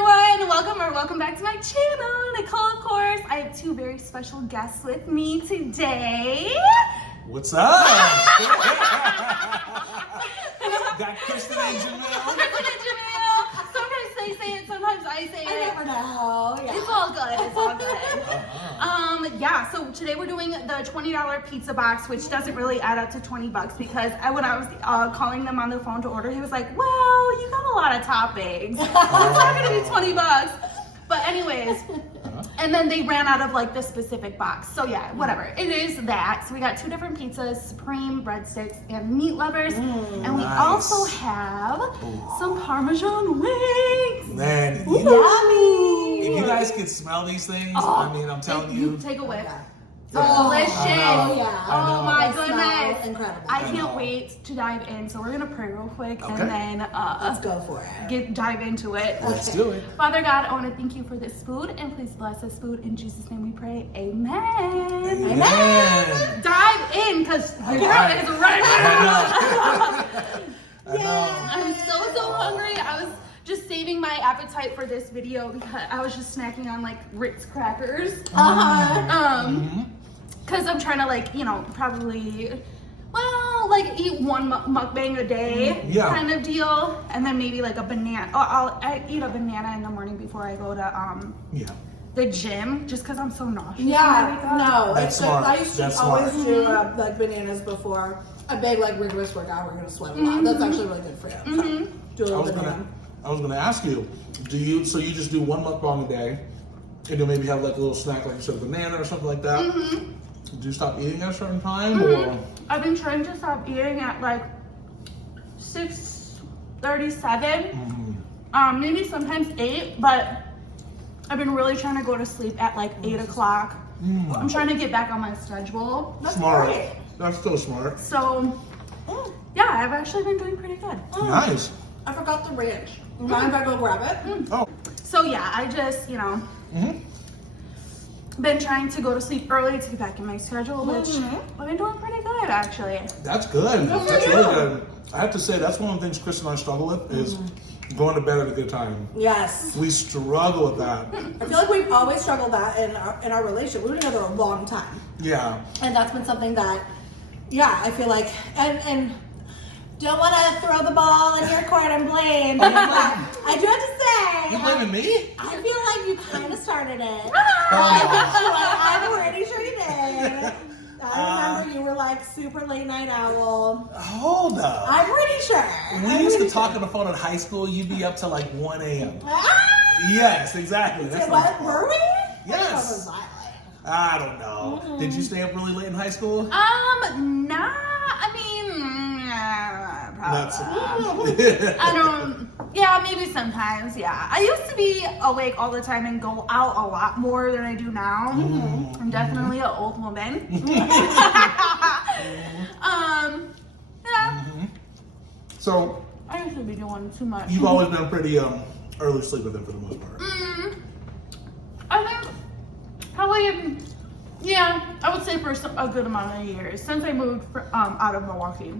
everyone, welcome back to my channel. Nicole, of course. I have two very special guests with me today. What's up? Got Kristen and Jamil. Sometimes they say it, sometimes I say it. I never know. Yeah. It's all good. It's all good. Yeah, so today we're doing the $20 pizza box, which doesn't really add up to $20 because when I was calling them on the phone to order, he was like, well, you got a lot of toppings. So it's not going to be $20. But anyways, and then they ran out of like the specific box. So yeah, whatever. It is that. So we got two different pizzas, supreme, breadsticks, and meat lovers. And we also have some Parmesan wings. Man, Yummy. if you guys could smell these things, I mean, I'm telling you. Take a whiff. Yeah. Delicious. Yeah. Oh my That goodness. smells incredible. I can't wait to dive in. So we're gonna pray real quick and then Let's go for it. dive into it. Let's do it. Father God, I want to thank you for this food and please bless this food. In Jesus' name we pray. Amen. Amen. Dive in because your girl is right I know. I'm so hungry. I was just saving my appetite for this video because I was just snacking on like Ritz crackers. Because I'm trying to probably, eat one mukbang a day kind of deal. And then maybe like a banana. I eat a banana in the morning before I go to the gym just because I'm so nauseous. That's smart. I used to always do like bananas before a big rigorous workout. We're gonna sweat a lot. That's actually really good for you. So, do a little banana. I was gonna ask you, you just do one mukbang a day, and you'll maybe have like a little snack, like you said, a banana or something like that. Do you stop eating at a certain time, or? I've been trying to stop eating at like 6:37. Maybe sometimes 8, but I've been really trying to go to sleep at like 8 o'clock. I'm trying to get back on my schedule. That's Smart. great. That's so smart. So, yeah, I've actually been doing pretty good. Nice. I forgot the ranch. Mind if I go grab it? Oh. So yeah, I just, been trying to go to sleep early to get back in my schedule, which I've been doing pretty good actually. That's good. That's really good. I have to say, that's one of the things Chris and I struggle with is going to bed at a good time. Yes. We struggle with that. I feel like we've always struggled that in our relationship. We've been together a long time. Yeah. And that's been something that, I feel like, and don't want to throw the ball in your court and blame, but I do have to say. You blaming me? I feel like you kind of started it. I'm pretty sure you did. I remember you were like super late night owl. Hold up. I'm pretty sure. We used to talk on the phone in high school. You'd be up till like 1 a.m. Yes, exactly. That's What, were we? Yes. I don't know. Did you stay up really late in high school? Probably. I don't. Yeah, maybe sometimes. Yeah, I used to be awake all the time and go out a lot more than I do now. I'm definitely an old woman. So I used to be doing too much. you've always been a pretty early sleeper then, for the most part. I think probably. Yeah, I would say for a good amount of years since I moved out of Milwaukee.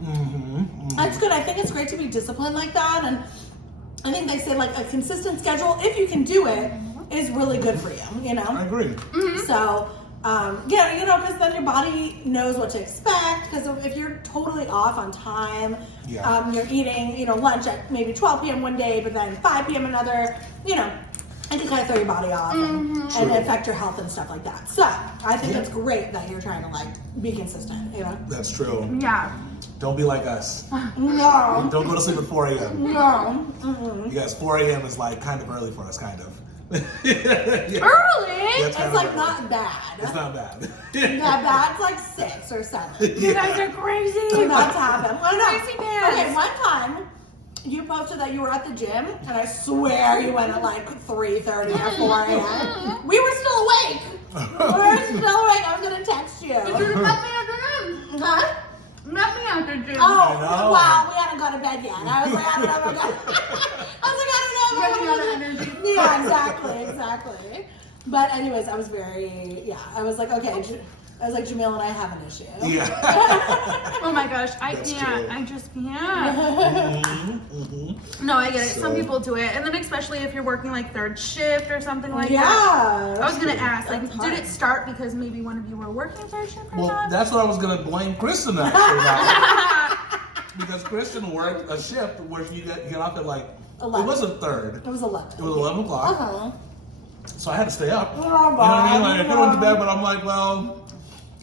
That's good. I think it's great to be disciplined like that, and I think they say like a consistent schedule, if you can do it, is really good for you. I agree. So, because then your body knows what to expect. Because if you're totally off on time, you're eating, lunch at maybe 12 p.m. one day, but then 5 p.m. another, it can kind of throw your body off and affect your health and stuff like that. So I think it's great that you're trying to be consistent. That's true. Yeah. Don't be like us. No. Don't go to sleep at 4 a.m. No. You guys, 4 a.m. is like kind of early for us, kind of. Early? It's like not bad. It's not bad. Not bad. It's like 6 or 7. You guys are crazy. That's happened. Crazy pants. Okay, one time you posted that you were at the gym, and I swear you went at like 3:30 or 4 a.m. We were still awake. I was gonna text you. Did you let me at the gym? Huh? Let me at the gym. Oh, wow, we hadn't gone to bed yet. I was like, I don't know. Yeah, exactly. But anyways, I was I was like, okay. I was like, Jamil and I have an issue. Yeah. Oh my gosh, I That's can't. true. I just can't. No, I get it. Some people do it, and then especially if you're working like third shift or something like that. I was gonna ask, like, did it start because maybe one of you were working third shift or Well, something? that's what I was gonna blame Kristen actually about. Because Kristen worked a shift where you get off at like 11. It wasn't third. It was 11. It was 11 o'clock. Uh-huh. So I had to stay up. Oh, You know what I mean? Like, I could have went to God. bed, but I'm like, well,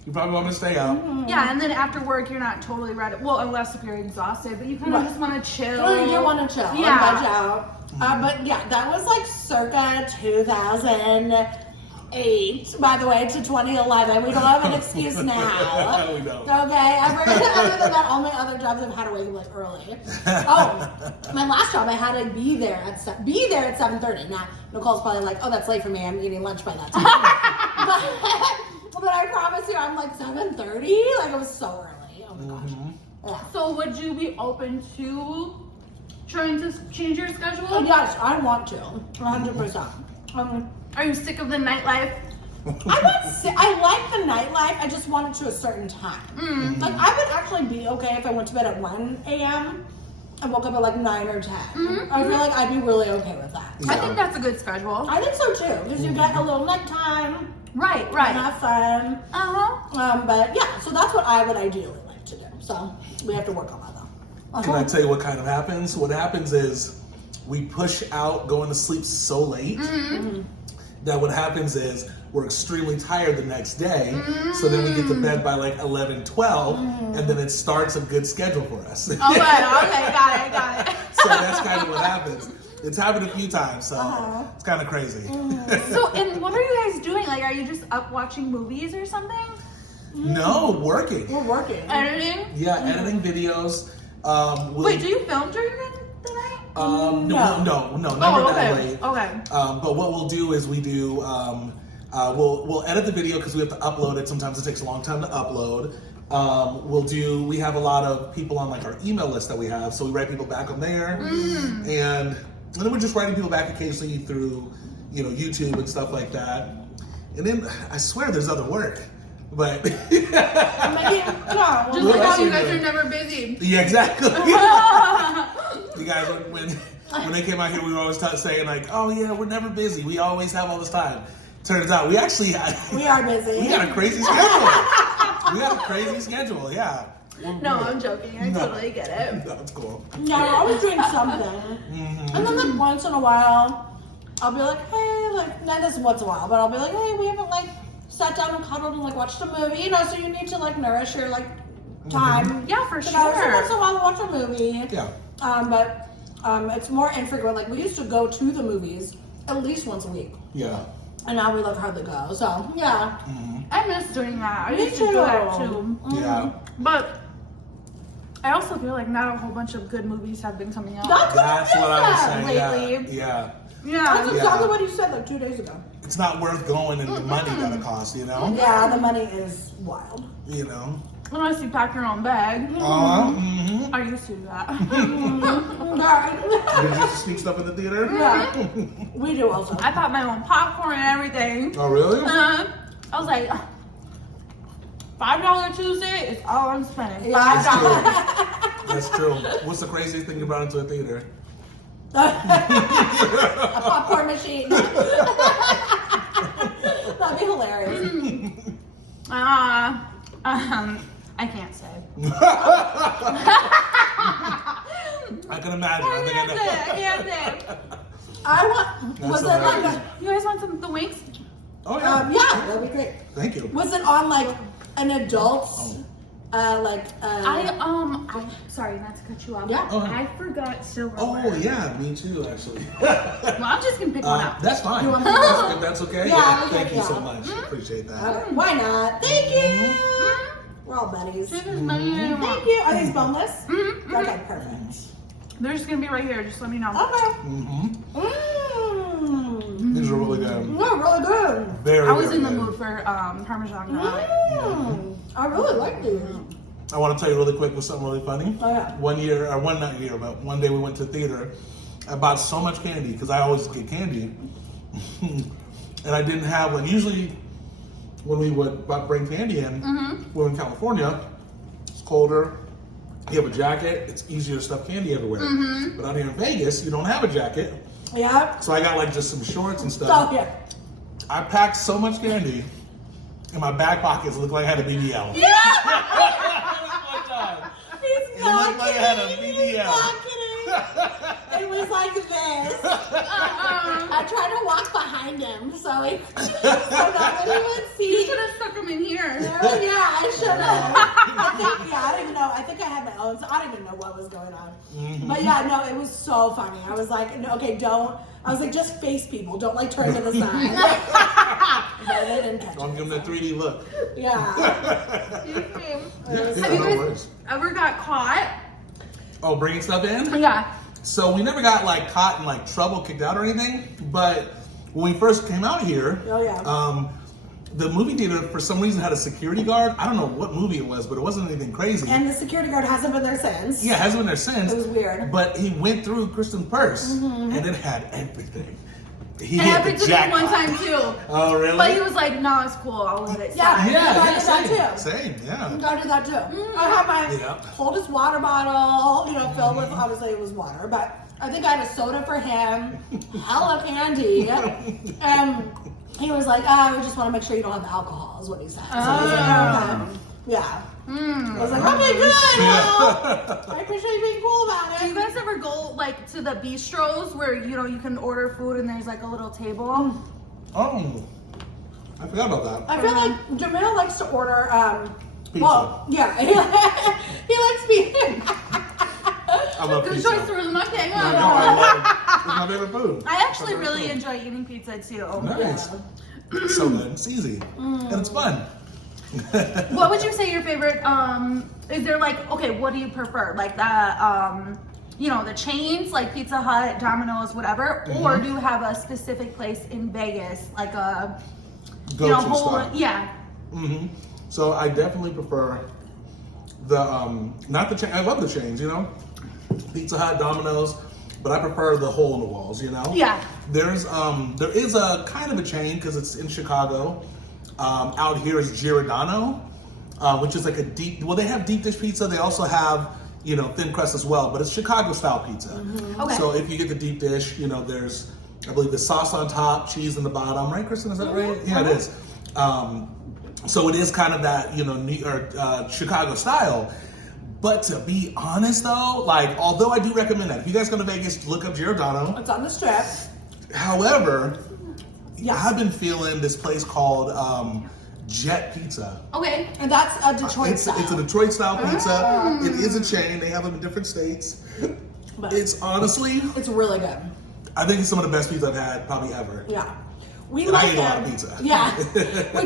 you probably want me to stay up. Yeah, and then after work, you're not totally ready. Well, unless if you're exhausted, but you kind of just want to chill. Oh, you do want to chill. Yeah. And veg out. But yeah, that was like circa 2008, by the way, to 2011. We don't have an excuse now. We don't. Okay, other than that, all my other jobs I've had to wake up like early. Oh, my last job I had to be there at 7:30. Now Nicole's probably like, oh, that's late for me. I'm eating lunch by that time. but I promise you, I'm like 7:30. Like it was so early. Oh my gosh. Yeah. So would you be open to trying to change your schedule? Oh, yes, I want to. 100%. Are you sick of the nightlife? I'm not sick. I like the nightlife. I just want it to a certain time. Like I would actually be okay if I went to bed at 1 a.m. and woke up at like 9 or 10. I feel like I'd be really okay with that. I think that's a good schedule. I think so too, because you get a little nighttime Right, and right. have fun. But yeah, so that's what I would ideally like to do. So we have to work on that though. Can I tell you what kind of happens? What happens is we push out going to sleep so late that what happens is we're extremely tired the next day. So then we get to bed by like 11, 12, and then it starts a good schedule for us. Okay, got it. So that's kind of what happens. It's happened a few times, so it's kind of crazy. So, and what are you guys doing? Like, are you just up watching movies or something? No, working. We're working. Editing? Yeah, editing videos. Wait, do you film during the night? No, never that late. Okay. But what we'll do is we do, we'll edit the video because we have to upload it. Sometimes it takes a long time to upload. We have a lot of people on like our email list that we have, so we write people back on there, and then we're just writing people back occasionally through, YouTube and stuff like that. And then I swear there's other work, but Just like how you guys are never busy. yeah, exactly. You guys, when they came out here, we were always saying like, oh yeah, we're never busy. We always have all this time. Turns out we actually We are busy. we got a crazy schedule. We got a crazy schedule, yeah. No, I'm joking. I totally get it. That's cool. Yeah, we're always doing something. And then like once in a while, I'll be like, hey, like, not this once in a while, but I'll be like, hey, we haven't like sat down and cuddled and like watched a movie, so you need to like nourish your like time. Yeah, for So sure. once in a while, we'll watch a movie. Yeah. But it's more infrequent. Like we used to go to the movies at least once a week, Yeah. and now we like hardly go. So yeah. I miss doing that. I Me used to do too. that too. Yeah. But I also feel like not a whole bunch of good movies have been coming out. That's what I was saying. Lately. Yeah. That's Yeah. exactly what you said like 2 days ago. It's not worth going and the money that it costs, Yeah, the money is wild. Unless you pack your own bag. I used to do that. Did you sneak stuff in the theater? Yeah, we do also. I bought my own popcorn and everything. Oh, really? I was like, $5 Tuesday is all I'm spending. Yeah. $5. That's true. What's the craziest thing you brought into a theater? A popcorn machine. That'd be hilarious. I can't say. I can imagine. I can't say. I want. That's Was it hilarious. like You guys want the wings? Oh, a? yeah. Yeah, that'd be great. Thank you. Was it on like an adult's? I'm sorry not to cut you off. Yeah. I forgot silverware. Oh, yeah, me too, actually. Well, I'm just gonna pick one up. That's fine. You want If that's okay? Yeah, we Thank can- you so yeah. much. Appreciate that. Why not? Thank you. We're all buddies. Take as many as you want. Thank you. Are these boneless? Mhm. Okay, perfect. They're just gonna be right here. Just let me know. Okay. These are really good. They're really good. Very, I was very in the good. mood for Parmesan garlic. I really like these. I want to tell you really quick with something really funny. Oh, yeah. One day we went to the theater. I bought so much candy because I always get candy. And I didn't have one. Usually when we would bring candy in, Mm-hmm. when we're in California, it's colder. You have a jacket, it's easier to stuff candy everywhere. Mm-hmm. But out here in Vegas, you don't have a jacket. Yeah. So I got like just some shorts and stuff. Oh yeah. I packed so much candy, and my back pockets looked like I had a BBL. Yeah. One time. He's It not looked like I had a kidding. BBL. He's not kidding. It was like this. I tried to walk behind him so nobody would You see. should have stuck them in here. Oh, yeah, I should have. I don't even know. I think I had my own, so I don't even know what was going on. Mm-hmm. But yeah, no, it was so funny. I was like, no, okay, don't. I was like, just face people. Don't like turn to the side. But they didn't catch Don't it. give them the 3D look. Yeah. Yeah, was- Have you no guys worries. ever got caught? Oh, bringing stuff in? Yeah. So we never got like caught in like trouble, kicked out or anything. But when we first came out here, Oh, yeah. the movie theater for some reason had a security guard. I don't know what movie it was, but it wasn't anything crazy. And the security guard hasn't been there since. Yeah, it hasn't been there since. It was weird. But he went through Kristen's purse and it had everything. He And hit happened the to me jackpot. one time too. Oh, really? But he was like, no, it's cool. I'll let it Yeah. slide. yeah, I did that same, too. same, yeah. I did that too. I had my Yeah. oldest water bottle, filled with, obviously it was water, but I think I had a soda for him, hella candy, and he was like, I just want to make sure you don't have alcohol, is what he said. So I was like, okay. Yeah. I was like, okay, good. Well, I appreciate you being cool about Do you it. guys ever go like to the bistros where you can order food and there's like a little table? Oh, I forgot about that. I feel like Jamil likes to order, Pizza. well, yeah, he likes pizza. I love Good pizza. choice for my thing. I know, Huh? it's my favorite food. I actually It's my really favorite enjoy eating pizza too. food. Nice. It's so good. It's easy. And it's fun. What would you say your favorite? Is there like okay? What do you prefer? Like the the chains like Pizza Hut, Domino's, whatever, or do you have a specific place in Vegas like a Go-to whole style. yeah? hmm So I definitely prefer the not the chain. I love the chains, Pizza Hut, Domino's, but I prefer the hole in the walls, Yeah. there is a kind of a chain because it's in Chicago. Out here is Giordano, which is like a deep. Well, they have deep dish pizza. They also have thin crust as well, but it's Chicago style pizza. Okay. So if you get the deep dish, there's I believe the sauce on top, cheese in the bottom, right, Kristen? Is that right? Yeah, it is. So it is kind of that Chicago style. But to be honest though, like although I do recommend that if you guys go to Vegas, look up Giordano. It's on the strip. However, Yes. I've been feeling this place called Jet Pizza. Okay. And that's a Detroit It's style. a Detroit style pizza. It is a chain. They have them in different states. But It's honestly, it's really good. I think it's some of the best pizza I've had probably ever. Yeah. We And I like eat a lot of them. pizza. Yeah. We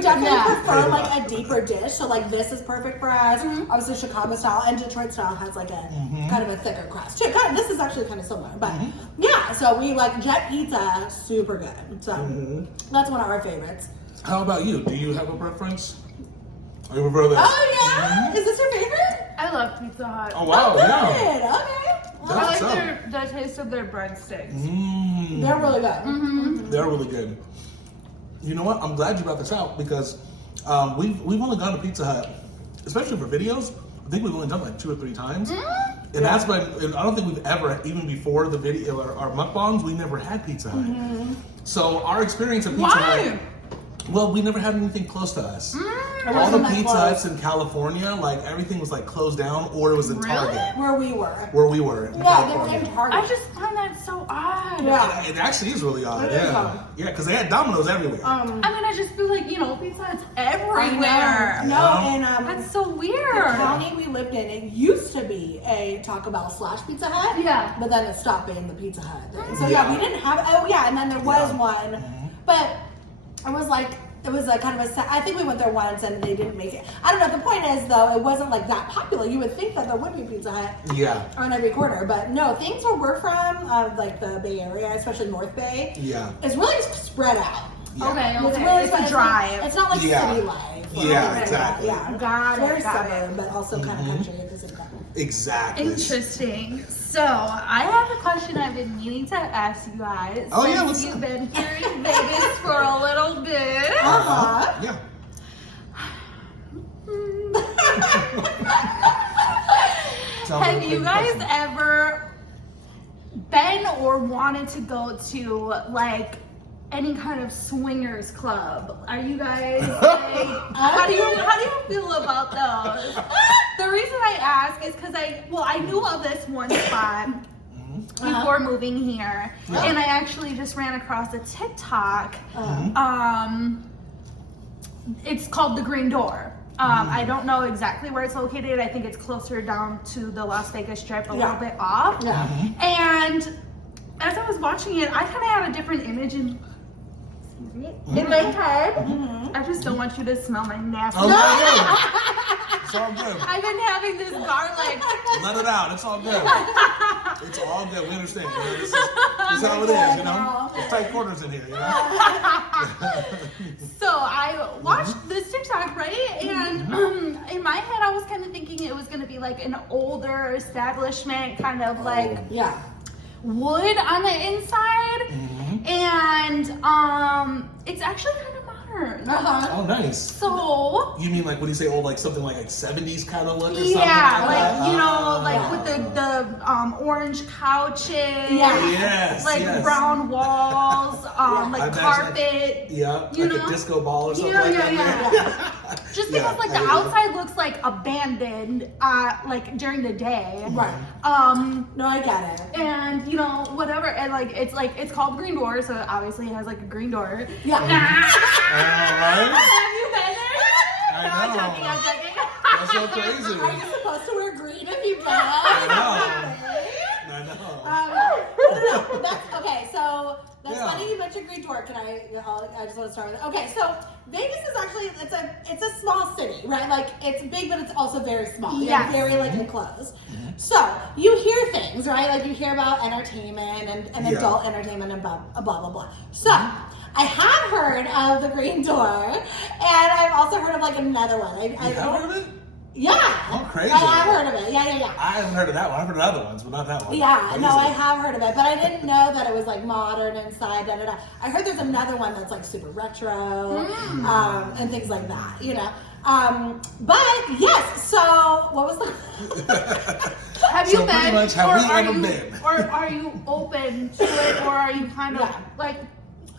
definitely Yeah. I prefer eat a like lot. a deeper dish. So like this is perfect for us. Obviously Chicago style and Detroit style has like a kind of a thicker crust. Too. This is actually kind of similar. But yeah, so we like Jet Pizza, super good. So that's one of our favorites. How about you? Do you have a preference? Or you prefer this? Oh yeah? Is this your favorite? I love Pizza Hut. Oh wow, Good. yeah. Okay. I That's like so. the taste of their breadsticks. They're really good. They're really good. You know what? I'm glad you brought this out because we've only gone to Pizza Hut, especially for videos. I think we've only done like 2 or 3 times, and that's been. And I don't think we've ever, even before the video or our mukbangs, we never had Pizza Hut. So our experience at Pizza Why? Hut. Well, we never had anything close to us. It All wasn't the that Pizza close. Huts in California, like everything was like closed down, or it was in Really? Target Where we were. where we were in Yeah, California. they're in Target. I just find that so odd. Yeah. It actually is really odd. It is Yeah, odd. yeah, because they had Domino's everywhere. I mean, I just feel like Pizza Hut's I everywhere. know. No, and That's so the weird. county we lived in, it used to be a Taco Bell / Pizza Hut. Yeah. But then it stopped being the Pizza Hut thing. So Yeah. we didn't have. Oh yeah, and then there was Yeah. one, but it was like. It was a kind of I think we went there once and they didn't make it. I don't know. The point is though, it wasn't like that popular. You would think that there would be Pizza Hut Yeah, on every corner, but no. Things where we're from, like the Bay Area, especially North Bay, yeah. is really spread out. Yeah. Okay, It's okay. really It's spread- a drive. It's not like Yeah. city life. or Yeah, anything like that. exactly. Yeah, Got it's very it, got suburb, it. but also kind of country at the same time. Exactly. Interesting. So I have a question I've been meaning to ask you guys. Oh, yeah, since what's you've up? been here in Vegas for a little bit. Uh-huh. Yeah. Have you guys ever been or wanted to go to like any kind of swingers club? Are you guys like, how do you feel about those? The reason I ask is because I knew of this one spot before moving here, and I actually just ran across a TikTok. It's called the Green Door. I don't know exactly where it's located. I think it's closer down to the Las Vegas Strip, a little bit off. And as I was watching it, I kind of had a different image in my head. I just don't want you to smell my nasty. It's all good. I've been having this garlic. Let it out. It's all good. It's all good. We understand. You know, this is how it is, you know? There's tight corners in here, you know? So I watched this TikTok, right? And in my head, I was kind of thinking it was going to be like an older establishment, kind of like wood on the inside. And it's actually kind of modern. Oh, nice. So you mean like when you say old, like something like 70s kind of look or something? Yeah, like you know, like with the orange couches, like brown walls, like carpet. Yeah, you like know? a disco ball or something like that. Just because like the outside looks like abandoned, like during the day. Right. No, I get it. And you know, whatever, and it's called Green Door, so obviously it has like a green door. Yeah. Right? Have you been there? I know. I'm joking. That's so crazy. Are you supposed to wear green if you go? I No. That's okay. So that's funny you mentioned Green Door. I just want to start with it. Okay, so Vegas is actually it's a small city, right? Like it's big, but it's also very small. Yes. Very like enclosed. So you hear things, right? Like you hear about entertainment and adult entertainment and blah blah blah. So I have heard of the Green Door, and I've also heard of like another one. You have heard of it? Yeah. Oh, crazy. I have heard of it. Yeah. I haven't heard of that one. I've heard of other ones, but not that one. Yeah, Crazy. no, I have heard of it, but I didn't know that it was like modern inside. I heard there's another one that's like super retro, and things like that. You know. But yes. So what was the? Have you So pretty been? much, have or we are ever you, been? Or are you open to it, or are you kind of like?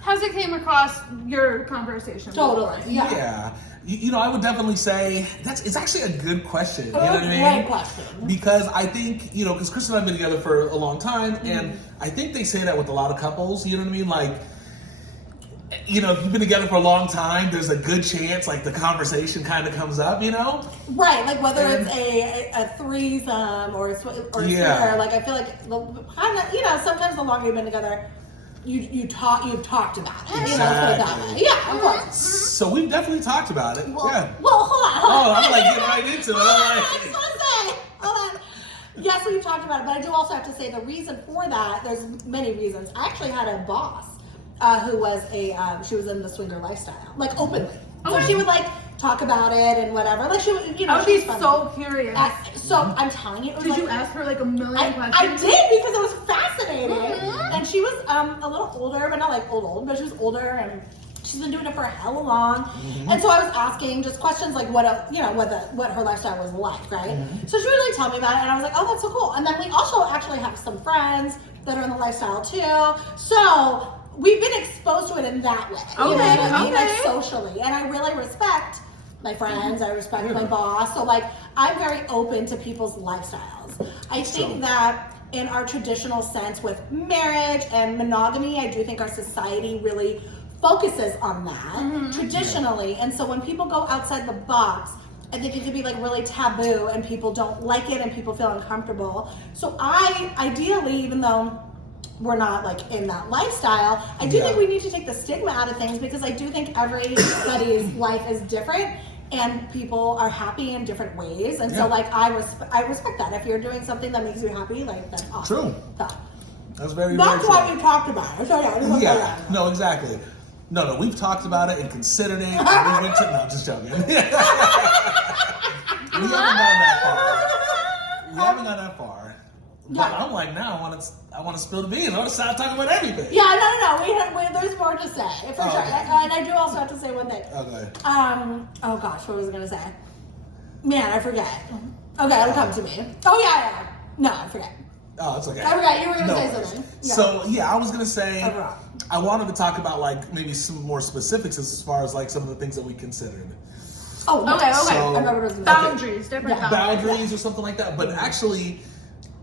How's it came across your conversation? Totally. Yeah. You know, I would definitely say it's actually a good question. You know what I mean? Great question. Because I think, you know, because Chris and I have been together for a long time, and I think they say that with a lot of couples, you know what I mean? Like, you know, if you've been together for a long time, there's a good chance, like, the conversation kind of comes up, you know? Right, like whether it's a threesome or like I feel like, you know, sometimes the longer you've been together, you've talked about it. Exactly. You know, put it that way. Yeah, of course. So we've definitely talked about it. Well, yeah. Well, hold on. Oh, I'm like getting right into it. I just want to say, hold on. Yes, we've talked about it, but I do also have to say the reason for that, there's many reasons. I actually had a boss who was she was in the swinger lifestyle, like openly. So she would like talk about it and whatever. Like she would, you know. I would be so curious. So I'm telling you, it was Did you ask her like a million questions? I did because it was fascinating. And she was a little older, but not like old, but she was older and she's been doing it for a hell long. And so I was asking just questions like what her lifestyle was like, right? So she would really tell me about it, and I was like, oh, that's so cool. And then we also actually have some friends that are in the lifestyle too. So we've been exposed to it in that way. You know what I mean? Like socially. And I really respect my friends, I respect my boss. So like I'm very open to people's lifestyles. I think that in our traditional sense with marriage and monogamy, I do think our society really focuses on that traditionally. And so when people go outside the box, I think it could be like really taboo and people don't like it and people feel uncomfortable. So I ideally, even though we're not like in that lifestyle, I do think we need to take the stigma out of things, because I do think everybody's life is different and people are happy in different ways. And so like I respect that. If you're doing something that makes you happy, like that's awesome. True. So, that's very that's true. why we talked about it. So yeah, no, exactly. No, we've talked about it and considered it. And we went to, no, just joking. We haven't gone that far. But I'm like, now I want to spill the beans. I want to start talking about everything. Yeah, no. There's more to say for sure. Okay. And I do also have to say one thing. Okay. Oh gosh, what was I gonna say? Man, I forget. Okay, it'll come to me. Oh yeah. No, I forget. Oh, it's okay. I forgot. You were gonna say worries. something. Yeah. So yeah, I was gonna say I forgot. I wanted to talk about like maybe some more specifics as far as like some of the things that we considered. Oh, Okay, okay. So- I remember what it was gonna say. Boundaries, different Yeah. Boundaries or something like that. But actually,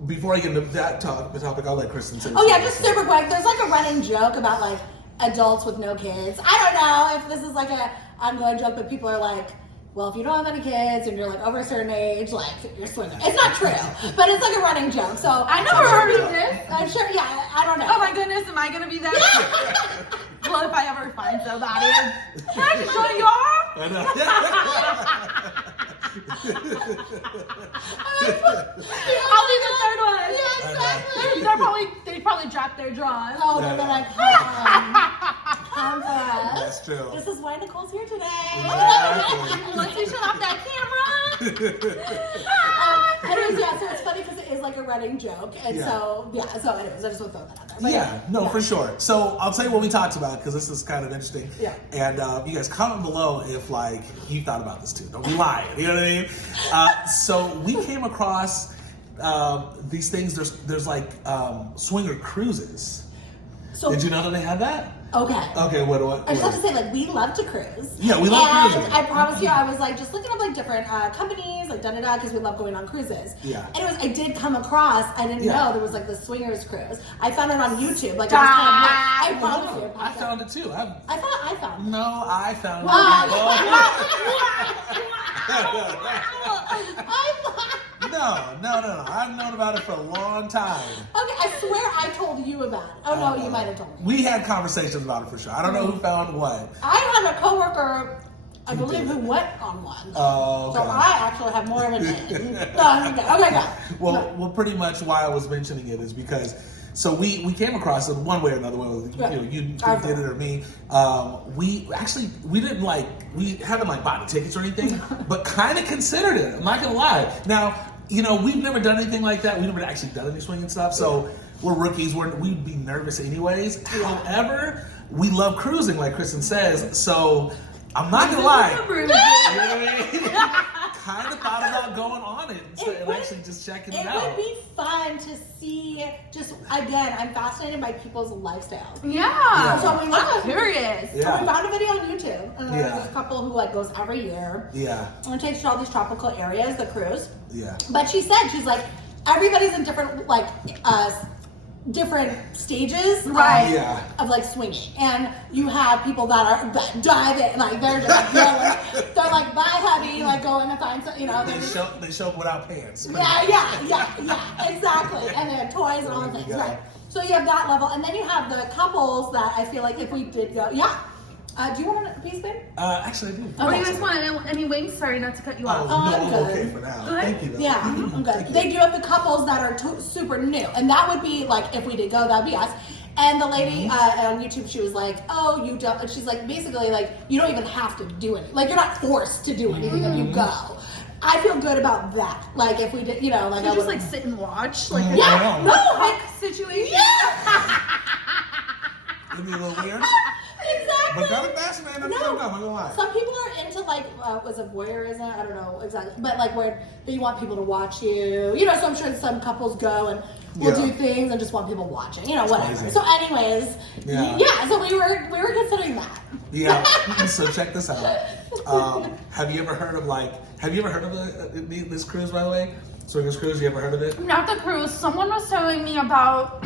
before I get into that topic, I'll let Kristen say. Oh yeah, something. just super quick. There's like a running joke about like adults with no kids. I don't know if this is like a ongoing joke, but people are like, well, if you don't have any kids and you're like over a certain age, like you're swinging. It's not true, but it's like a running joke. So I never heard of this. I'm sure. Yeah, I don't know. Oh my goodness, am I gonna be that? Well, if I ever find somebody, can I just show you all? I know. I'll be the third one. Yeah, exactly. They probably dropped their drawers. Oh, they're like, come for us. That's true. This is why Nicole's here today. Exactly. Once we shut off that camera. Anyways, yeah, so it's funny because it is like a running joke. And Yeah. so anyways, I just want to throw that out there. But Yeah, no, for sure. So I'll tell you what we talked about because this is kind of interesting. Yeah. And you guys comment below if like you thought about this too. Don't be lying. You know what I mean? So we came across these things. There's like swinger cruises. So, Did you know that they had that? okay. Okay, what? I just have to say, like, we love to cruise. Yeah, we love and cruising. I promise you, I was like just looking up like different companies, like da-da-da, because we love going on cruises. Yeah. Anyways, I did come across, I didn't Yeah. know there was like the swingers cruise. I found it on YouTube. Like, Stop. I promise you. I found it too. I found it. No, I found it. No. I've known about it for a long time. Okay, I swear I told you about it. Oh no, you might have told me. We had conversations about it for sure. I don't know who found what. I had a coworker, I Who believe, did? who went on one. Oh, So okay. I actually have more of a name. Okay, go. Well, pretty much why I was mentioning it is because, so we came across it one way or another, whether you did it or me. We haven't like bought the tickets or anything, but kind of considered it. I'm not gonna lie. Now, we've never done anything like that. We've never actually done any swinging stuff, so we're rookies. We'd be nervous anyways. However, we love cruising, like Kristen says. So I'm not gonna lie. You know what I mean? Kind of thought about going on it and actually just checking it out. It would be fun to see, just again, I'm fascinated by people's lifestyles. Yeah. So we I'm curious. So Yeah. we found a video on YouTube, and Yeah. there's a couple who like goes every year. Yeah. And it takes you to all these tropical areas, the cruise. Yeah. But she's like, everybody's in different different stages Right. Yeah. of like swinging, and you have people that dive in, like they're just they're like buy heavy, like going to find some, They show up without pants. yeah, exactly, and they have toys and all the There you things, go. right? So you have that level, and then you have the couples that I feel like if we did go, do you want a piece, babe? Actually, I do. What do you guys want? Any wings? Sorry, not to cut you Oh, off. no, I'm I'm good. okay for now. Good? Thank you. Though. Yeah, I'm good. Thank you. They do have the couples that are super new, and that would be like if we did go, that'd be us. And the lady on YouTube, she was like, "Oh, you don't." And she's like, basically, like you don't even have to do it. Like you're not forced to do anything if you go. I feel good about that. Like if we did, like You I just would like sit and watch, like Yeah, Oh, no, like situation. It'd be a little weird. exactly. But kind of fascinating. I'm not gonna lie. Some people are into like, was it voyeurism? I don't know exactly, but like where you want people to watch you. So I'm sure some couples go and will Yeah. do things and just want people watching. Whatever. Crazy. So, anyways, Yeah. So we were considering that. Yeah. So check this out. Have you ever heard of this cruise, by the way? Swingers Cruise. You ever heard of it? Not the cruise. Someone was telling me about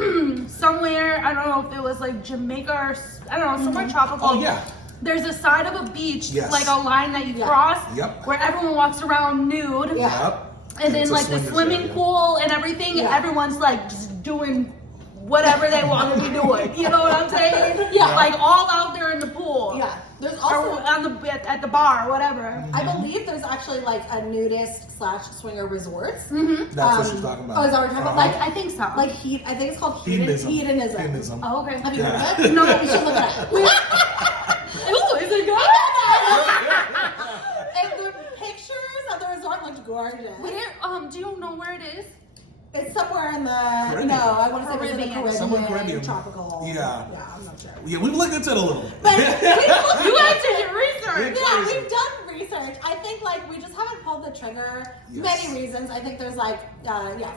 somewhere. I don't know if it was like Jamaica or I don't know, somewhere tropical. Oh yeah. There's a side of a beach, Yes. like a line that you Yeah. cross, Yep. where everyone walks around nude. Yeah. Yep. And then It's a like the swingers swimming area. pool and everything, Yeah. everyone's like just doing whatever they want to be doing. You know what I'm saying? Yeah. Like all out there in the pool. Yeah. There's Or also, on the at the bar, whatever. I believe there's actually like a nudist/swinger resorts. Mm-hmm. That's what she's talking about. Oh, is that what you're talking about? Like I think so. Like I think it's called Hedonism. hedonism. Hedonism. Oh, okay. Have you Yeah. heard of it? No, we should look it up. Ooh, is it good? And the pictures of the resort looked gorgeous. Where? Do you know where it is? It's somewhere in the Caribbean. I want to say it was in the Caribbean. Caribbean. Somewhere Caribbean. Tropical. Yeah. Yeah, I'm not sure. Yeah, we've looked into it a little bit. But You guys did your research. yeah, we've done research. I think like we just haven't pulled the trigger. Yes. Many reasons. I think there's like,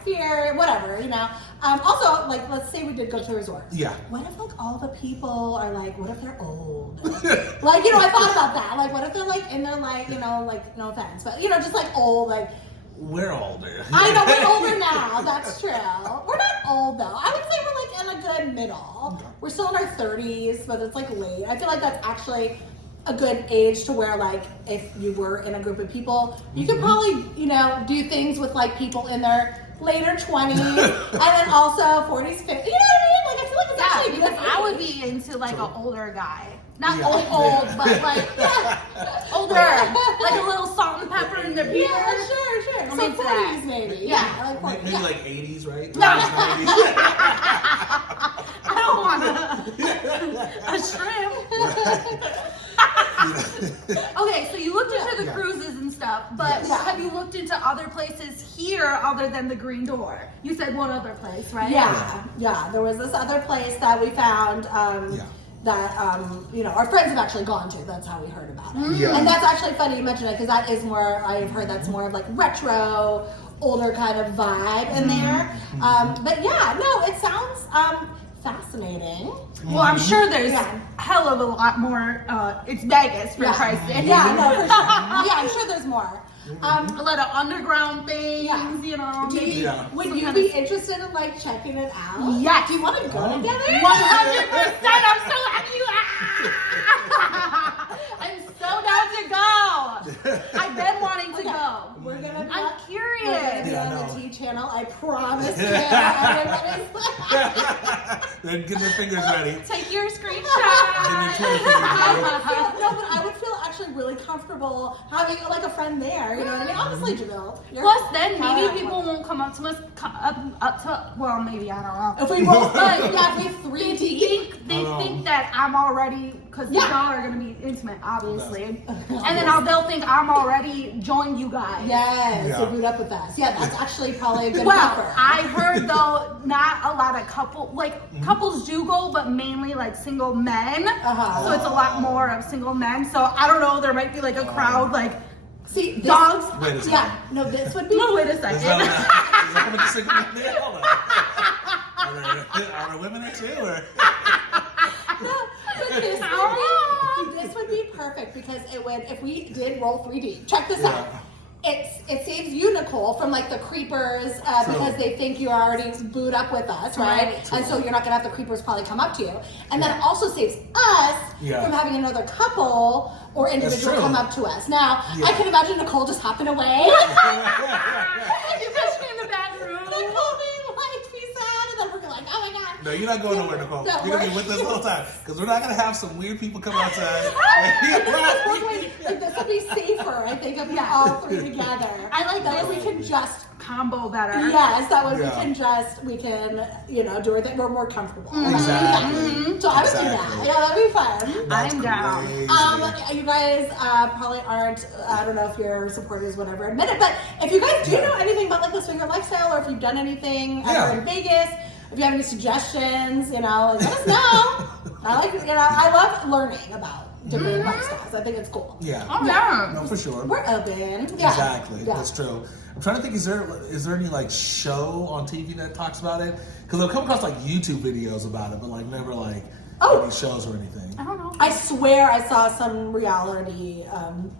fear, whatever, you know. Also, like, let's say we did go to a resort. Yeah. What if like all the people are like, what if they're old? Like, you know, I thought about that. Like, what if they're like in their like, you know, like, no offense, but you know, just like old, like. We're older. I know, we're older now. That's true. We're not old though. I would say we're like in a good middle. Okay. We're still in our 30s, but it's like late. I feel like that's actually a good age to where like if you were in a group of people, you could probably, you know, do things with like people in their later 20s and then also 40s, 50s. You know what I mean? Like I feel like it's actually a good because I would age. be into like an older guy. Not Yeah. old, but like older. Like a little salt and pepper in their beard. Yeah, sure. I'm So into that. 40s maybe. Yeah. Like 40s. Maybe like 80s, right? No. 80s, I don't want a shrimp. Okay, so you looked into the Yeah. cruises and stuff, but Yes. have you looked into other places here other than the Green Door? You said one other place, right? Yeah. There was this other place that we found that you know, our friends have actually gone to. That's how we heard about it. Yeah. And that's actually funny you mentioned it because that is more. I've heard that's more of like retro, older kind of vibe in there. But yeah, no, it sounds fascinating. Well, I'm sure there's Yeah. hell of a lot more. It's Vegas, for Christ's sake. Yeah, no, for sure. Yeah, I'm sure there's more. A lot of underground things, Yeah. you know. Do you, maybe Yeah. Would some you kind be of- interested in like checking it out? Yes. Do you want to go Oh. together? 100%. I'm so happy you I'm so down to go. I've been wanting to go. We're gonna. I'm We're curious. gonna be Yeah, on no. the T channel. I promise you. Everybody's. Then get their fingers ready. Take your Give your screenshot. 20 fingers ready. No, but I would feel actually really comfortable having like a friend there. You know what I mean? Honestly, Jamil. Plus, then maybe people won't come up to us, up to, well, maybe, I don't know. If we both, But yeah, if we They 3D. think that I'm already, because Yeah. y'all are going to be intimate, obviously. And then they'll think I'm already joined you guys. Yes, Yeah. so boot up with us. Yeah, that's actually probably a good Well, offer. I heard though, not a lot of couples do go, but mainly like single men. Uh-huh. So it's a lot more of single men. So I don't know, there might be like a crowd like See, this, dogs. Wait a second. Yeah, no, this would be. No, wait a Is second. that coming to single men there? Hold on. Are there women there too? Or? But this would be perfect because it would, if we did roll 3D. Check this Yeah. out. It saves you, Nicole, from like the creepers True. because they think you're already booed up with us, right? Right. And so you're not gonna have the creepers probably come up to you. And then it also saves us Yeah. from having another couple or individual true. come up to us. Now, Yeah. I can imagine Nicole just hopping away. You catch me in the back room. Nicole being like, peace out, and then we're like, oh my god. No, you're not going nowhere, Nicole. No, You're gonna be we're- with us the whole time because we're not gonna have some weird people come outside. This would be safer, I think, if we Yeah. all three together. I like that this. way we can just Combo better. yes, that way Yeah. we can you know do our thing. We're more comfortable. Exactly. So I would do Exactly. that. Yeah, that'd be fun. That's I'm down. crazy. You guys probably aren't. I don't know if your supporters would ever admit it, but if you guys do know anything about like the swinger lifestyle, or if you've done anything Yeah. ever in Vegas, if you have any suggestions, you know, let us know. I love learning about different lifestyles. I think it's cool. Yeah. Oh, yeah. No, for sure. We're open. Yeah. Exactly. Yeah. That's true. I'm trying to think. Is there any like show on TV that talks about it? Because I've come across like YouTube videos about it, but like never like any shows or anything. I don't know. I swear I saw some reality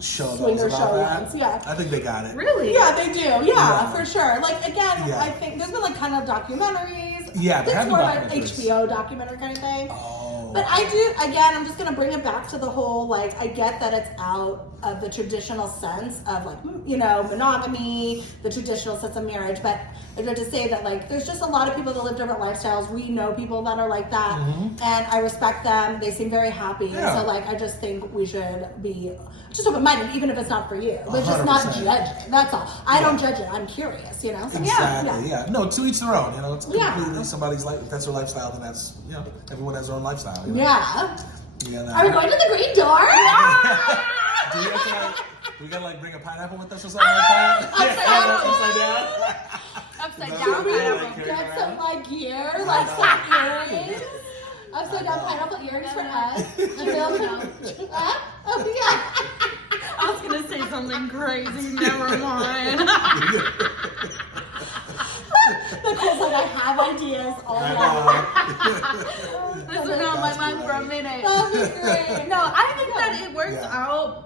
Show that was swinger about show that. once. Yeah. I think they got it. Really? Yeah, they do. Yeah, Yeah. for sure. Like again, Yeah. I think there's been like kind of documentaries. Yeah, there it's have been more like documentaries. HBO documentary kind of thing. Oh. But I do, again, I'm just going to bring it back to the whole, like, I get that it's out of the traditional sense of, like, you know, monogamy, the traditional sense of marriage. But I have to say that, like, there's just a lot of people that live different lifestyles. We know people that are like that. And I respect them. They seem very happy. Yeah. So, like, I just think we should be just open-minded, even if it's not for you. But just not 100%. judging. That's all. I don't judge it. I'm curious, you know? So, Exactly. Yeah. No, to each their own. You know, it's Yeah. completely somebody's life. If that's their lifestyle, then that's everyone has their own lifestyle. You know? Yeah. Yeah. Are we going to the green door? Do we have to like? Do we gotta like bring a pineapple with us or something like that? Upside down. Upside No, down we pineapple. like- Get some like gear, like some earrings. Upside down pineapple earrings for us. Jill, oh yeah. I was gonna say something I'm crazy. Never mind. Nicole's like, I have ideas all I night. This went on my mind for a minute. That'd be great. No, I think that it works Yeah. out.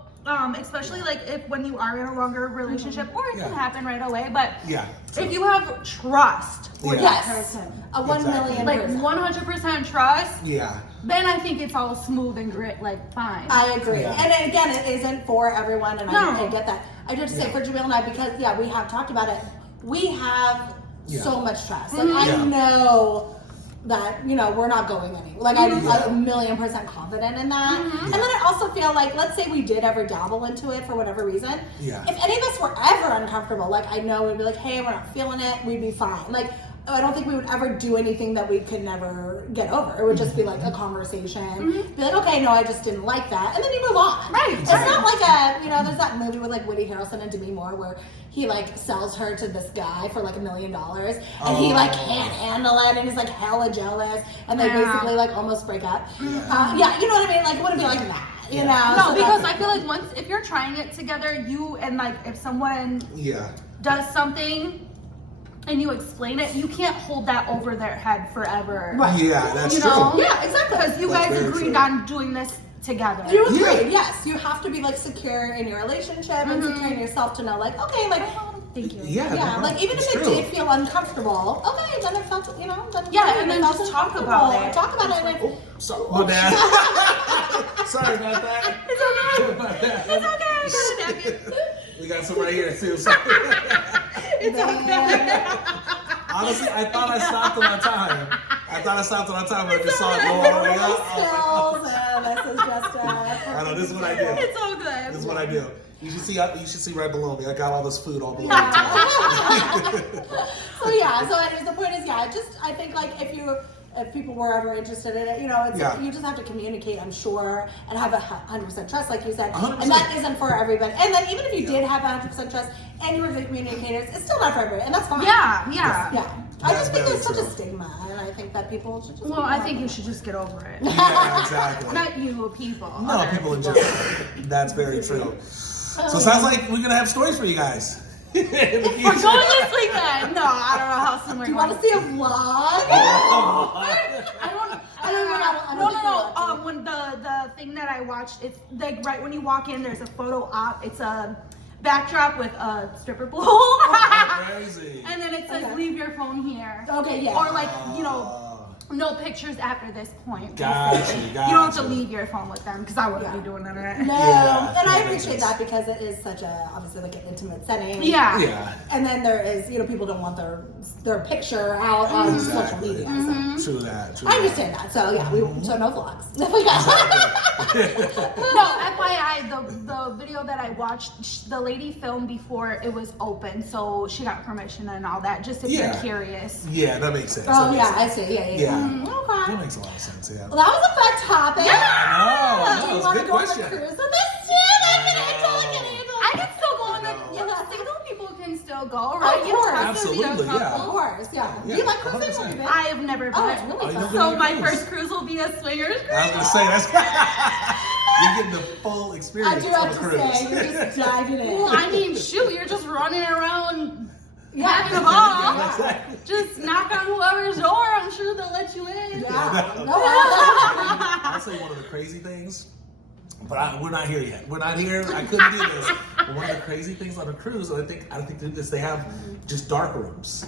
Especially like if when you are in a longer relationship, or it can Yeah. happen right away. But Yeah. if you have trust for Yeah. that Yes. person, A 1 Exactly. million like percent. 100% trust, Yeah. then I think it's all smooth and grit, like fine. I agree. Yeah. And again, it isn't for everyone, and No. I get that. I just say Yeah. for Jamil and I, because we have talked about it. We have Yeah. so much trust. Like Yeah. I know that we're not going anywhere. Like I'm Yeah. 1,000,000% confident in that. And then I also feel like, let's say we did ever dabble into it for whatever reason. Yeah. If any of us were ever uncomfortable, like I know we'd be like, hey, we're not feeling it. We'd be fine. Like I don't think we would ever do anything that we could never get over. It would just be like a conversation. Be like, okay, no, I just didn't like that, and then you move on. Right. It's not like there's that movie with like Woody Harrelson and Demi Moore where he like sells her to this guy for like $1 million, and he like can't handle it, and he's like hella jealous, and they Yeah. basically like almost break up. You know what I mean? Like it wouldn't be like that. You know? No, So because that's- I feel like if you're trying it together, if someone Yeah. does something and you explain it, you can't hold that over their head forever. Right. Yeah, that's You true. know? Yeah, exactly. Because you That's guys very agreed true. on doing this together. You agreed, Yeah. yes. You have to be like secure in your relationship and secure in yourself to know, like, okay, like, Thank you. Yeah. yeah, no, like even it's if it true. did feel uncomfortable, okay, then it felt, then Yeah, and then it felt just talk about uncomfortable. it. Talk about it. And Oh, sorry. My bad. Sorry about that. It's okay. My bad. It's okay. I got a napkin. We got some right here too. Sorry. It's okay. Honestly, I thought I stopped on time. but I just saw it go all the way up. skills, this is just I know, this is what I do. It's all good. This is what I do. You should see right below me. I got all this food all below me. So anyways, the point is, I think like if people were ever interested in it, you just have to communicate, I'm sure, and have 100% trust, like you said. 100%. And that isn't for everybody. And then even if you did have 100% trust and you were the communicators, it's still not for everybody, and that's fine. Yeah. Yeah. I That's just think very there's such a true. stigma, and I think that people should just. Well, I think you should just get over it. Yeah, exactly. Not you, people. No, Other people in general. That's very true. So it sounds like we're gonna have stories for you guys. In the We're future. going this weekend. No, I don't know how soon we're Do you going. want to see a vlog? No. When the thing that I watched, it's like right when you walk in, there's a photo op. It's a backdrop with a stripper pole. Crazy. And then it says, Okay. leave your phone here. Okay, yeah. Or like, no pictures after this point. Gotcha, basically. You don't have to gotcha. leave your phone with them because I wouldn't Yeah. be doing none of that. No, Yeah, and I that makes appreciate sense. that because it is such a obviously like an intimate setting. Yeah. Yeah. And then there is, people don't want their picture out on social Exactly. media. True that. So I understand that. So yeah, so no vlogs. We got- No, FYI, the video that I watched, the lady filmed before it was open, so she got permission and all that, just if Yeah. you're curious. Yeah, that makes sense. Oh That makes yeah, I sense. see. Yeah. Yeah. Okay. That makes a lot of sense. Yeah. Well, that was a fun topic. I know. Do you It's a want to good go on the question. cruise with us? Yeah, I totally can handle I can still go on the, No. single people can still go, right? Of You don't course. have to be a Absolutely, couple. yeah. Of course, yeah. Yeah, You like cruising? 100%. Have you been? I have never Oh, been. it's really Oh, you fun. don't So get my cruise. first cruise will be a swingers cruise. I was gonna say that's you're getting the full I experience do on have the to cruise. say, you're just diving in. Well, I mean, shoot, you're just running around Yeah. having a ball. Exactly. Just knock on whoever's door. I'm sure they'll let you in. Yeah. No. No, I'll say one of the crazy things, but we're not here yet. We're not here. I couldn't do this. But one of the crazy things on a cruise, I think they have just dark rooms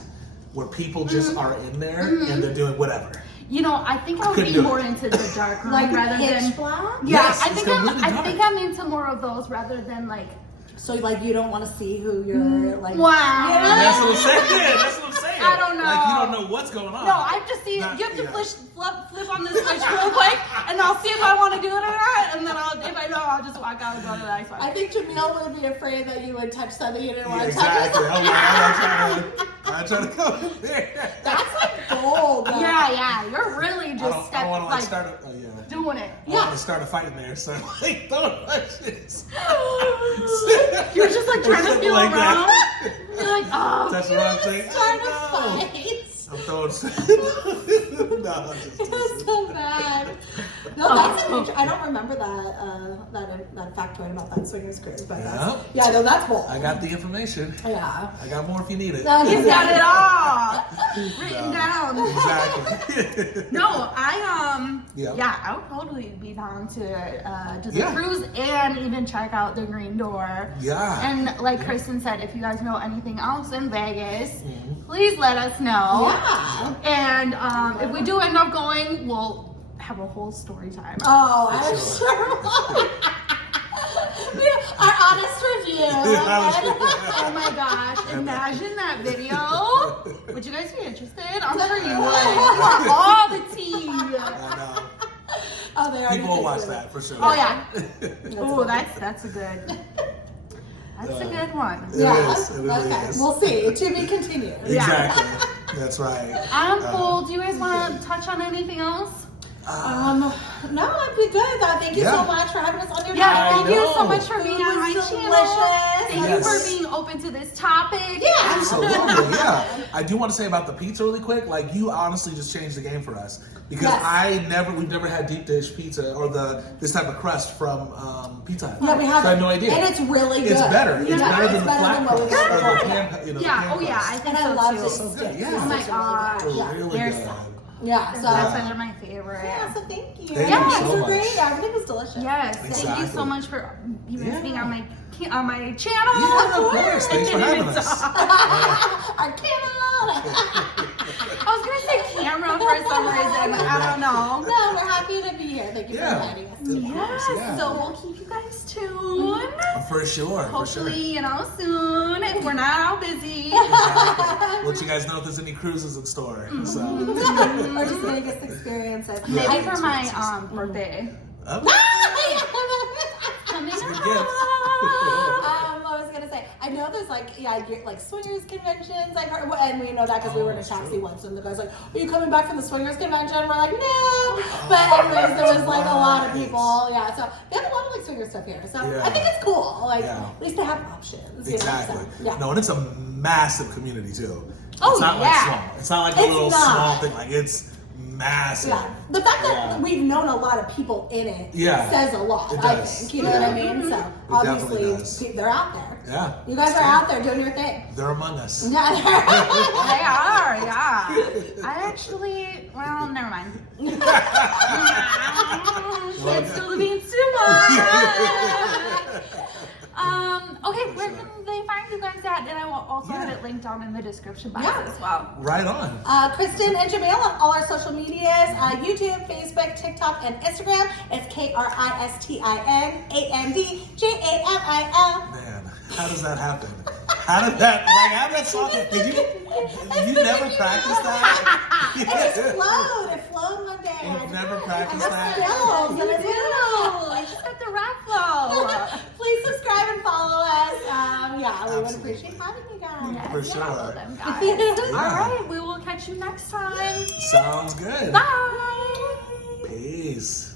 where people just are in there and they're doing whatever. You know, I think I would couldn't be do more it. into the dark room like rather pitch than. black? Yeah, Yes, I it's think completely I dark. think I'm into more of those rather than like. So like you don't want to see who you're like. Wow. That's what I'm saying. That's what I'm saying. I don't know. Like you don't know what's going on. No, I just see. You Not- have to yeah. flip on this switch real quick, and I'll see if I want to do it or not. And then if I know, I'll just walk out and go to the next one. I think Jamil would be afraid that you would touch something you didn't want Yeah, to touch. exactly. I'm trying to go in there. That's like gold. though. Yeah, you're really I just don't want to like start a, yeah. doing it. I want to start a fight in there, so like don't touch this. You're just like trying to feel Like around. that. You're like, oh. That's what I'm saying. Start I a know. fight. I'm throwing. No, I'm just teasing. so bad. No, that's an I don't remember that factoid about that swingers cruise, but no, that's bold. I got the information. Yeah. I got more if you need it. He's got it all written down. Exactly. No, I would totally be down to do the cruise and even check out the Green Door. Yeah. And like Kristen said, if you guys know anything else in Vegas, please let us know. Yeah. And if we do end up going, we'll have a whole story time. Oh, I'm sure. Our honest review. Oh my gosh, imagine that video. Would you guys be interested? I'm sure you would. You are all the tea. I know. Oh, they are. People will watch that for sure. Oh yeah. Oh, that's a good. That's a good one. It is. It really Okay. is. We'll see. To be continued. Exactly. That's right. I'm full. Do you guys want to touch on anything else? No, I'd be good. Thank you so much for having us on your Thank you know. so much for being on my channel. Thank you for being open to this topic. Yeah. Absolutely, yeah. I do want to say about the pizza really quick. Like, you honestly just changed the game for us because we've never had deep dish pizza or this type of crust from Pizza Hut. Yeah, we have. So I had no idea. And it's really good. It's better. It's better than the flat what we crust or got. the pan. The pan Oh yeah, I think And I so love too. it. So good. Yeah. Oh my gosh. Really They're good. Yeah, so. That's they're my favorite. Yeah, so thank you. Thank you These so were much. great. Everything was delicious. Yes, thank you Exactly. so much for you guys being on my channel. Yeah, of course. Thanks for having us. Our camera. I was gonna say camera for some reason. I don't know. No, we're happy to be here. Thank you for inviting us. Yeah, so we'll keep you guys tuned. For sure. Hopefully, soon if we're not all busy. We'll let you guys know if there's any cruises in store. So. Or just Vegas experiences. Maybe for my birthday. Coming It's a good up. gift. I was gonna say, I know there's like swingers conventions, and we know that because we were in a taxi once, and the guy's like, "Are you coming back from the swingers convention?" We're like, "No," but anyways, there was like a lot of people. Yeah, so they have a lot of like swinger stuff here, so I think it's cool. Like at least they have options. Exactly. You know? So, No, and it's a massive community too. Oh, It's not like yeah. small. It's not like a little small thing. Like, it's massive. Yeah, the fact that we've known a lot of people in it says a lot. It I does. think you know what I mean. So definitely obviously they're out there. Yeah. You guys are out there doing your thing. They're among us. Yeah. They are, yeah. I actually, well, never mind. It's still the beans too much. Okay, where can they find you guys at? And I will also have it linked down in the description box as well. Right on. Kristen and Jamil on all our social medias, YouTube, Facebook, TikTok, and Instagram. It's KRISTINANDJAMIL. Man, how does that happen? How did that song? Did you never practice that? It just flowed. It flowed one day. You've never practiced that? You do. You just got the rap flow. Please subscribe and follow us. We would appreciate having you guys. Yes, For sure. follow them, guys. All right, we will catch you next time. Sounds good. Bye. Peace.